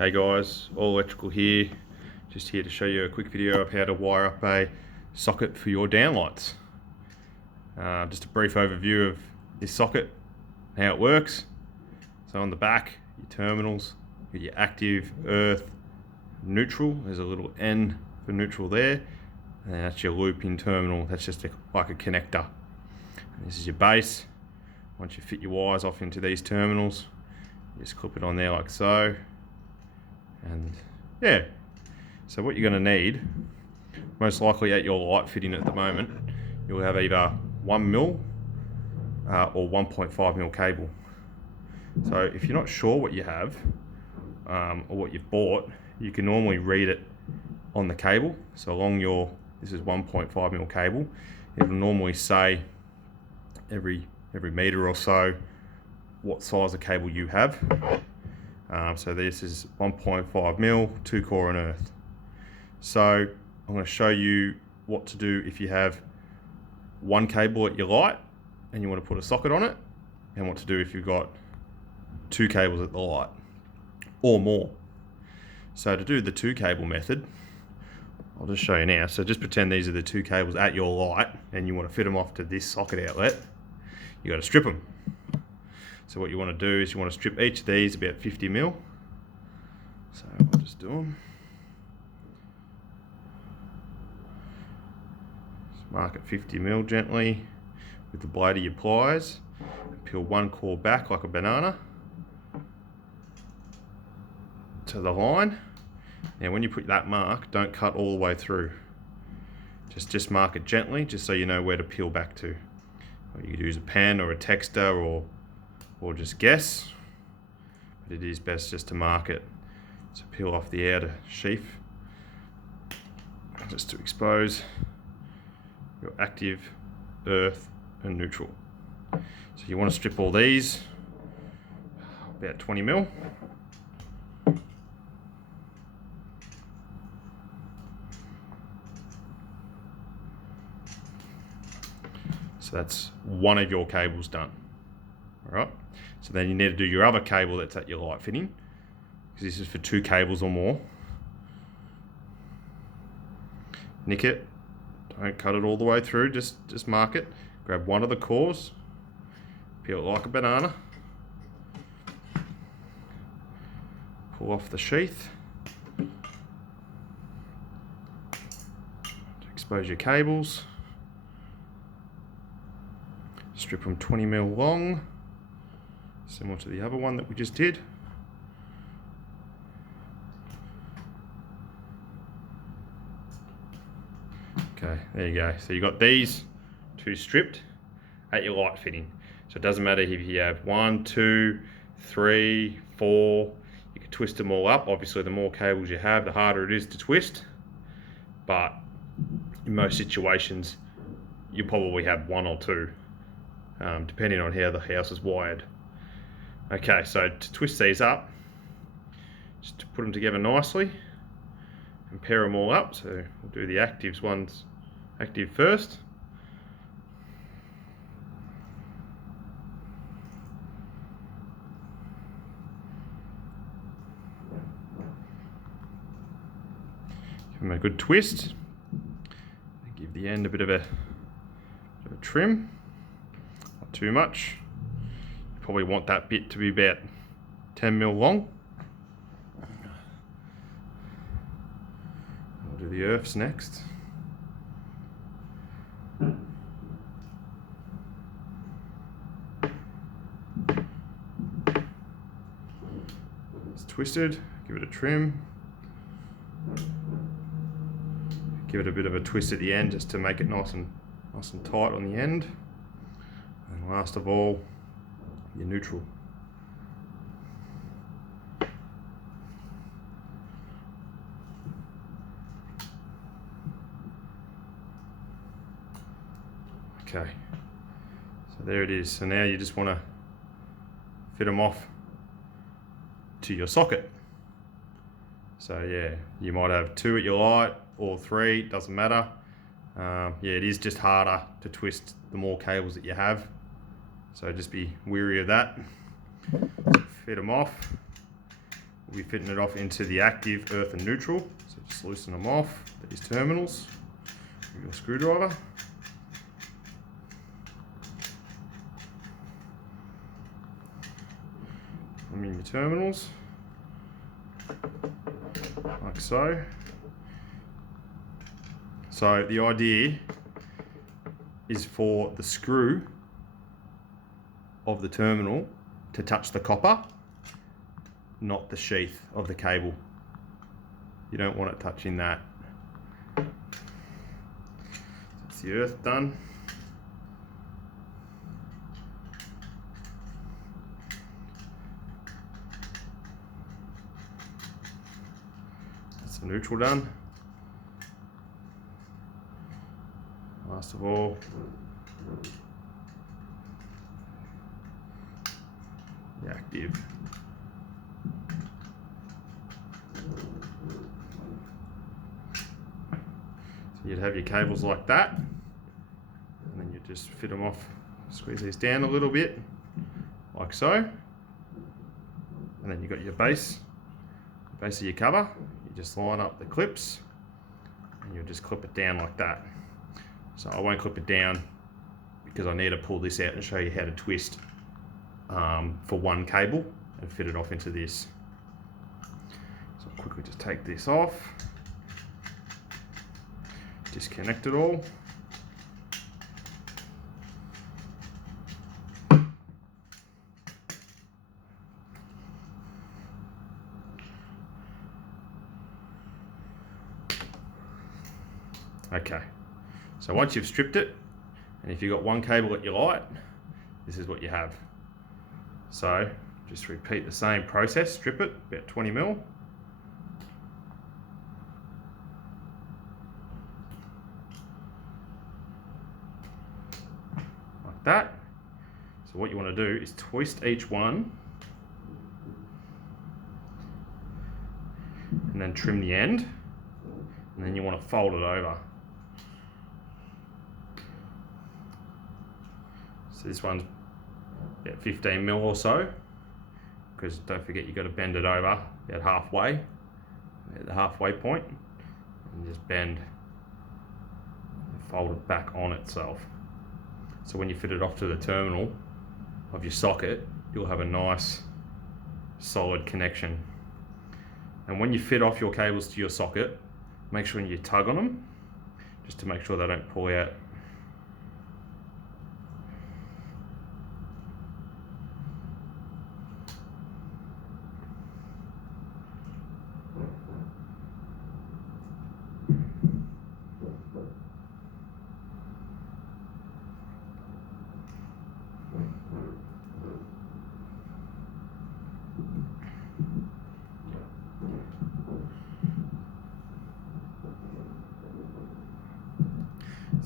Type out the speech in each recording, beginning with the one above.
Hey guys, All Electrical here. Just here to show you a quick video of how to wire up a socket for your downlights. Just a brief overview of this socket, how it works. So on the back, your terminals, your active, earth, neutral. There's a little N for neutral there. And that's your loop-in terminal. That's just like a connector. And this is your base. Once you fit your wires off into these terminals, you just clip it on there like so. And yeah, so what you're going to need, most likely at your light fitting at the moment, you'll have either 1mm or 1.5mm cable. So if you're not sure what you have or what you've bought, you can normally read it on the cable. So along your, this is 1.5mm cable, it'll normally say every meter or so what size of cable you have. So this is 1.5mm, 2-core and earth. So I'm going to show you what to do if you have one cable at your light and you want to put a socket on it, and what to do if you've got two cables at the light or more. So to do the 2-cable method, I'll just show you now. So just pretend these are the 2 cables at your light and you want to fit them off to this socket outlet. You got to strip them. So what you want to do is you want to strip each of these about 50mm. So I'll just do them. Just mark it 50mm gently with the blade of your pliers. Peel one core back like a banana to the line. Now when you put that mark, don't cut all the way through. Just mark it gently, just so you know where to peel back to. You could use a pen or a texter or just guess, but it is best just to mark it. So peel off the outer sheath just to expose your active, earth and neutral. So you want to strip all these about 20mm. So that's one of your cables done. Alright, so then you need to do your other cable that's at your light fitting, because this is for 2 cables or more. Nick it, don't cut it all the way through, just mark it. Grab one of the cores, peel it like a banana, pull off the sheath to expose your cables. Strip them 20mm long, similar to the other one that we just did. Okay, there you go. So you got these 2 stripped at your light fitting. So it doesn't matter if you have 1, 2, 3, 4, you can twist them all up. Obviously the more cables you have, the harder it is to twist. But in most situations, you probably have 1 or 2. Depending on how the house is wired. Okay, so to twist these up, just to put them together nicely and pair them all up. So we'll do the active first. Give them a good twist. Give the end a bit of a trim. Too much. You probably want that bit to be about 10mm long. We'll do the earths next. It's twisted, give it a trim. Give it a bit of a twist at the end just to make it nice and tight on the end. And last of all, your neutral. Okay, so there it is. So now you just want to fit them off to your socket. So yeah, you might have 2 at your light or 3, doesn't matter. Yeah, it is just harder to twist the more cables that you have. So just be wary of that. Fit them off we'll be fitting it off into the active, earth and neutral. So just loosen them off, these terminals, with your screwdriver. Put them in your terminals, like so. So the idea is for the screw of the terminal to touch the copper, not the sheath of the cable. You don't want it touching that. That's the earth done. That's the neutral done. Last of all, the active. So you'd have your cables like that, and then you just fit them off, squeeze these down a little bit, like so, and then you've got your base of your cover. You just line up the clips, and you'll just clip it down like that. So I won't clip it down because I need to pull this out and show you how to twist for one cable and fit it off into this. So I'll quickly just take this off, disconnect it all. Okay. So once you've stripped it, and if you've got one cable that you light, this is what you have. So just repeat the same process, strip it, about 20 mil. Like that. So what you want to do is twist each one, and then trim the end, and then you want to fold it over. So this one's about 15 mil or so, because don't forget you've got to bend it over about halfway, at the halfway point, and just bend and fold it back on itself. So when you fit it off to the terminal of your socket, you'll have a nice solid connection. And when you fit off your cables to your socket, make sure you tug on them, just to make sure they don't pull out.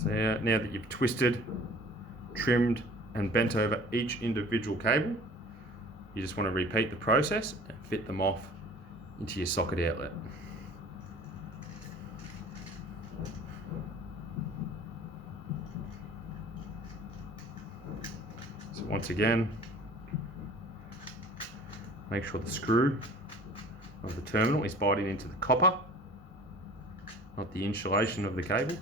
So now that you've twisted, trimmed and bent over each individual cable, you just want to repeat the process and fit them off into your socket outlet. So once again, make sure the screw of the terminal is biting into the copper, not the insulation of the cable.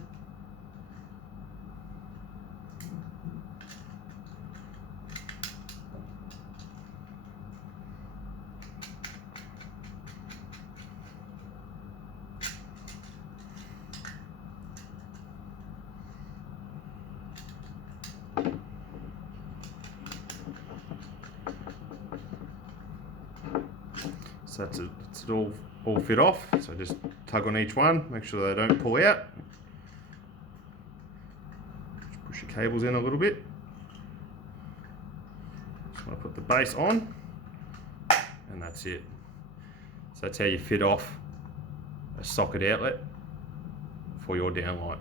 So that's it all fit off. So just tug on each one, make sure they don't pull out. Just push your cables in a little bit. Just want to put the base on, and that's it. So that's how you fit off a socket outlet for your downlight.